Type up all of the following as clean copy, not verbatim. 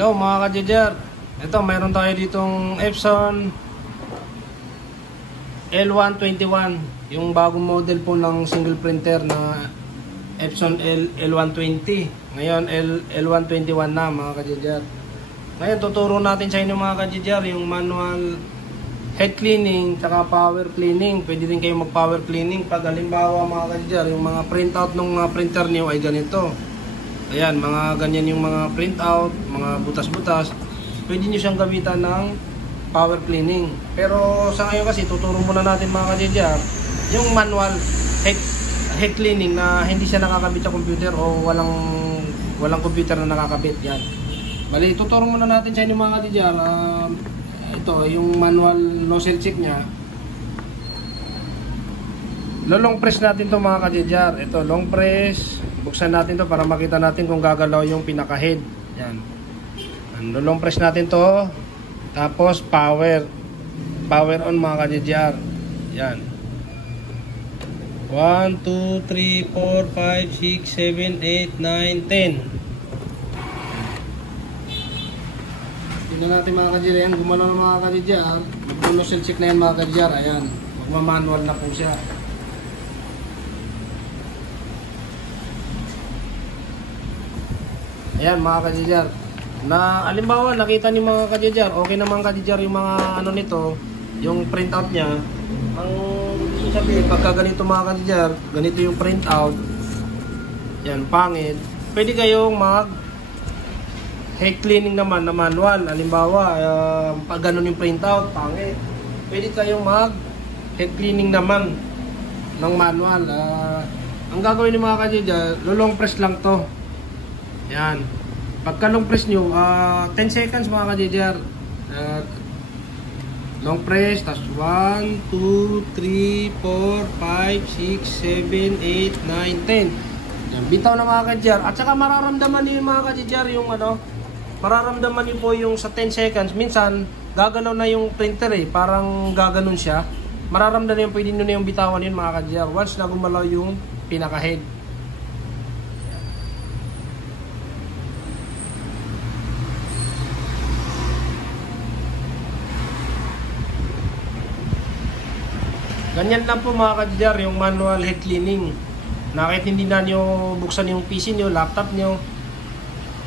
Hello mga ka-JJR. Ito, mayroon tayo ditong Epson L121, yung bagong model po ng single printer na Epson L120. Ngayon L121 na mga ka-JJR. Ngayon tuturo natin sa inyo mga ka-JJR yung manual head cleaning tsaka power cleaning. Pwede rin kayo mag power cleaning pag halimbawa mga ka-JJR, yung mga printout ng printer niyo ay ganito. Ayan, mga ganyan yung mga printout, mga butas-butas. Pwede nyo siyang gamitan ng power cleaning. Pero sa ngayon kasi, tuturo muna natin mga ka-JJR, yung manual head cleaning na hindi siya nakakabit sa computer o walang computer na nakakabit. Yan. Bali, tuturo muna natin sa inyo mga ka-JJR. Ito, yung manual nozzle check nya. Long press natin to mga ka-JJR. Ito, long press. Buksan natin to para makita natin kung gagalaw yung pinaka-head. Yan. Long press natin to. Tapos power on mga ka-JJR. Yan. 1, 2, 3, 4, 5, 6, 7, 8, 9, 10. Tingnan natin mga ka-JJR. Yan, gumalaw ng mga ka-JJR. Mag-nozzle check na yan mga ka-JJR. Ayan. Magmamanual na po siya. Ayan mga ka-JJR. Na alimbawa nakita ni mga ka-JJR, okay naman ka-JJR yung mga ano nito, yung printout niya. Ang sabihin pagka ganito mga ka-JJR, ganito yung printout. Yan, pangit. Pwede kayong mag head cleaning naman na manual. Halimbawa, pag ganun yung printout, pangit. Pwede kayong mag head cleaning naman ng manual. Ang gagawin ni mga ka-JJR, long press lang to. Yan. Pagka long press nyo, 10 seconds mga ka-JJR. Long press, tas 1, 2, 3, 4, 5, 6, 7, 8, 9, 10. Yan. Bitaw na mga ka-JJR. At saka mararamdaman nyo mga ka-JJR yung ano, mararamdaman nyo po yung sa 10 seconds. Minsan, gagalaw na yung printer eh. Parang gaganon siya. Mararamdaman nyo, pwede nyo na yung bitawan yun mga ka-JJR. Once na gumalaw yung pinaka-head. Ganyan lang po mga ka-JJR yung manual head cleaning. Na kahit hindi na nyo buksan yung PC nyo, laptop nyo.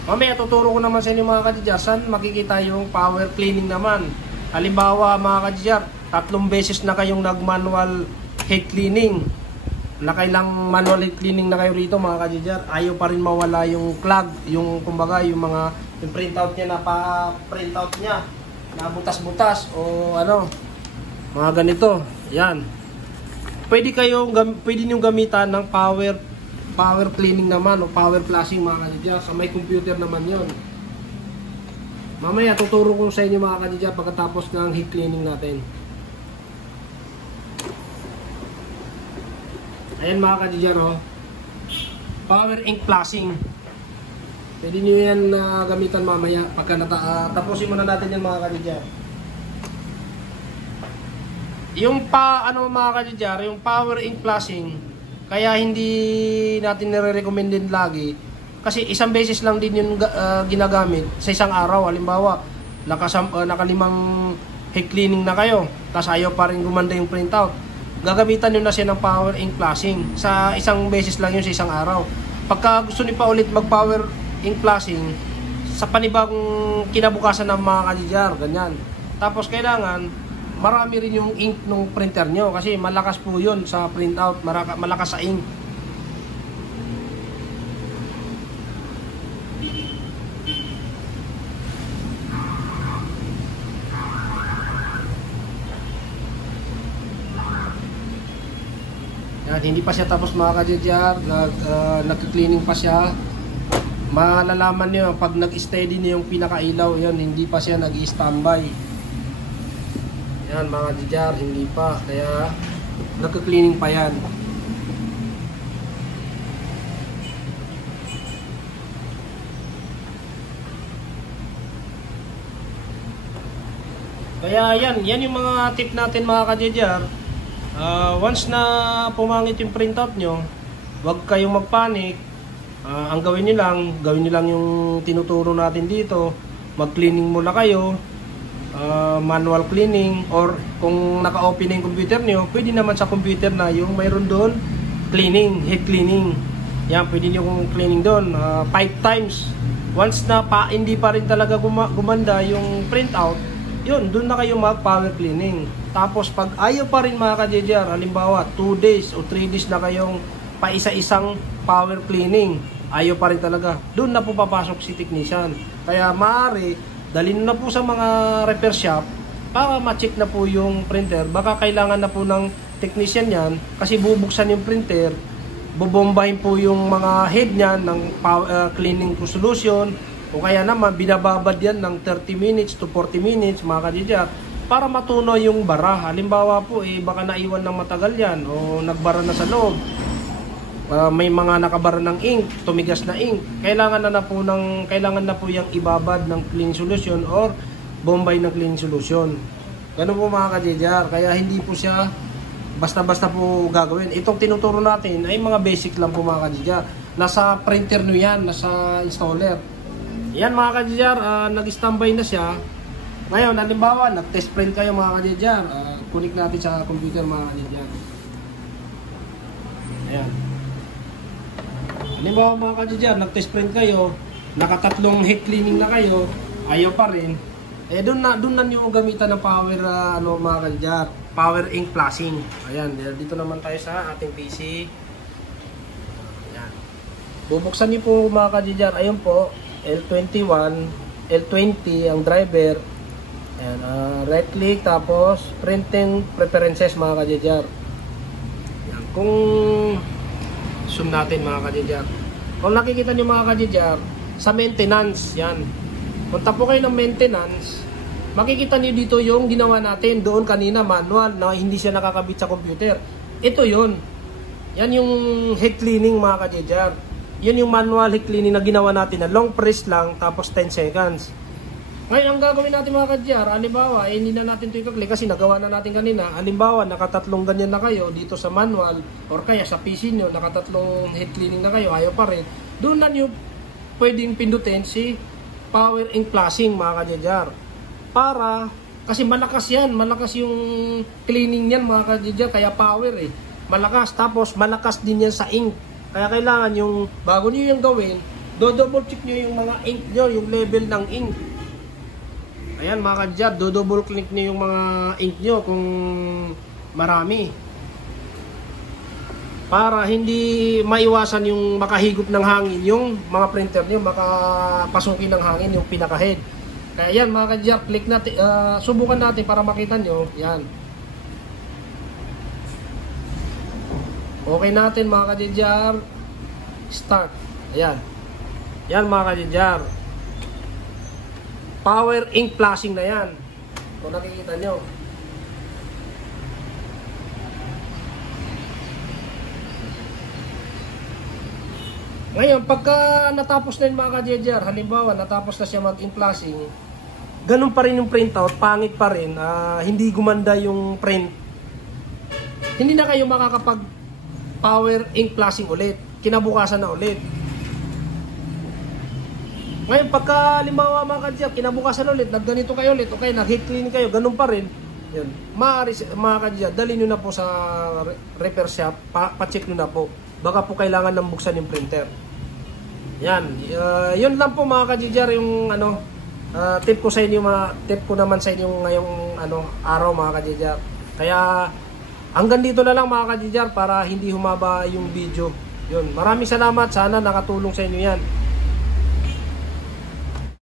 Mamaya tuturo ko naman sa inyo mga ka-JJR saan makikita yung power cleaning naman. Halimbawa mga ka-JJR, 3 beses na kayong nag-manual head cleaning. Nakailang manual head cleaning na kayo rito mga ka-JJR. Ayaw pa rin mawala yung clog, yung kumbaga yung mga yung printout niya na pa-printout niya na butas-butas o ano, mga ganito. Yan. Pwede nyo gamitan ng power cleaning naman o power flushing mga ka-JJR. Sa may computer naman yon. Mamaya tuturo ko sa inyo mga ka-JJR pagkatapos ng heat cleaning natin. Ayan mga ka-JJR, oh. Power ink flushing. Pwede nyo yan gamitan mamaya pagka tapusin muna natin yan mga ka-JJR. Yung ano mga ka-JJR, yung power ink flushing, kaya hindi natin nire-recommend din lagi kasi isang beses lang din yung ginagamit sa isang araw. Halimbawa, nakalimang head cleaning na kayo, tapos ayaw pa rin gumanda yung printout. Gagamitan nyo na siya ng power ink flushing. Sa isang beses lang yun sa isang araw. Pagka gusto nyo pa ulit mag power ink flushing, sa panibagong kinabukasan ng mga ka-JJR, ganyan. Tapos kailangan marami rin yung ink ng printer nyo kasi malakas po yun sa printout, malakas sa ink. Yan, hindi pa siya tapos mga ka-JJR, nag-cleaning pa siya. Malalaman nyo pag nag-steady na yung pinakailaw, yun, hindi pa siya nag-standby. Yan mga ka-JJR, hindi pa, kaya nagka-cleaning pa yan. Kaya yan yung mga tip natin mga ka-JJR. Once na pumangit yung printout nyo, huwag kayong magpanic. Ang gawin nyo lang yung tinuturo natin dito. mag-cleaning muna kayo, manual cleaning, or kung naka-open na yung computer nyo, pwede naman sa computer na yung mayroon doon cleaning, head cleaning. Yan, pwede nyo kung cleaning doon 5 times. Once na hindi pa rin talaga gumanda yung printout, yun, doon na kayo mag-power cleaning. Tapos pag ayaw pa rin mga ka-JJR, halimbawa 2 days o 3 days na kayong paisa-isang power cleaning, ayaw pa rin talaga, doon na po papasok si technician. Kaya maaari, dalhin na po sa mga repair shop para ma-check na po yung printer. Baka kailangan na po ng technician yan kasi bubuksan yung printer, bubombahin po yung mga head niyan ng cleaning solution, o kaya naman binababad yan ng 30 minutes to 40 minutes mga ka-JJR para matunaw yung bara. Halimbawa po, baka naiwan ng matagal yan o nagbara na sa loob. May mga nakabara ng ink, tumigas na ink. Kailangan na po yung ibabad ng cleaning solution or bombay ng cleaning solution. Ganun po mga ka-JJR. Kaya hindi po siya basta-basta po gagawin. Itong tinuturo natin ay mga basic lang po mga ka-JJR. Nasa printer nyo yan, nasa installer. Yan mga ka-JJR, nag-standby na siya. Ngayon, halimbawa, nag-test print kayo mga ka-JJR. Connect natin sa computer mga ka-JJR. Ayan. Halimbawa mga ka-JJR, nag-test print kayo, nakatatlong head cleaning na kayo, ayaw pa rin. Doon na nyo gamitan ng power, mga ka-JJR, power ink flashing. Ayan, dito naman tayo sa ating PC. Ayan. Bubuksan nyo po mga ka-JJR, ayun po, L21, L20 ang driver. Ayan, right click, tapos printing preferences mga ka-JJR. Ayan, kung zoom natin mga ka-JJR, kung nakikita nyo mga ka-JJR sa maintenance, yan, punta po kayo ng maintenance, makikita nyo dito yung ginawa natin doon kanina, manual, na hindi siya nakakabit sa computer. Ito yun, yan yung head cleaning mga ka-JJR. Yun yung manual head cleaning na ginawa natin na long press lang tapos 10 seconds. Ngayon, ang gagawin natin mga ka-JJR, halimbawa, hindi na natin ito i-click kasi nagawa na natin kanina. Halimbawa, nakatatlong ganyan na kayo dito sa manual or kaya sa PC nyo, nakatatlong head cleaning na kayo, ayaw pa rin. Doon na nyo pwedeng pindutin si power ink flashing mga ka-JJR. Para, kasi malakas yan, malakas yung cleaning yan mga ka-JJR, kaya power malakas. Tapos, malakas din yan sa ink. Kaya kailangan yung, bago nyo yung gawin, do-double check nyo yung mga ink nyo, yung level ng ink. Ayan mga ka-JJR, do-double click nyo yung mga ink nyo kung marami. Para hindi maiwasan yung makahigop ng hangin, yung mga printer nyo, makapasukin ng hangin yung pinaka-head. Kaya yan mga ka-JJR, click natin, subukan natin para makita nyo, yan. Okay natin mga ka-JJR, start. Ayan. Yan mga ka-JJR, power ink flashing na yan. Kung nakikita nyo. Ngayon, pagka natapos na yung mga ka-JJR, halimbawa natapos na siya mag-ink flashing, ganun pa rin yung printout, pangit pa rin, hindi gumanda yung print. Hindi na kayo makakapag power ink flashing ulit, kinabukasan na ulit. Ngayon pagka halimbawa mga ka-JJR, kinabukasan ulit, nagganito kayo ulit, okay, nag-head clean kayo, ganun pa rin, yun, maaari mga ka-JJR, dali nyo na po sa repair shop, pa-check nyo na po, baka po kailangan ng buksan yung printer. Yan, yun lang po mga ka-JJR yung tip ko sa inyo, tip ko naman sa inyo ngayong araw mga ka-JJR. Kaya hanggang dito na lang mga ka-JJR para hindi humaba yung video. Yun, maraming salamat, sana nakatulong sa inyo yan.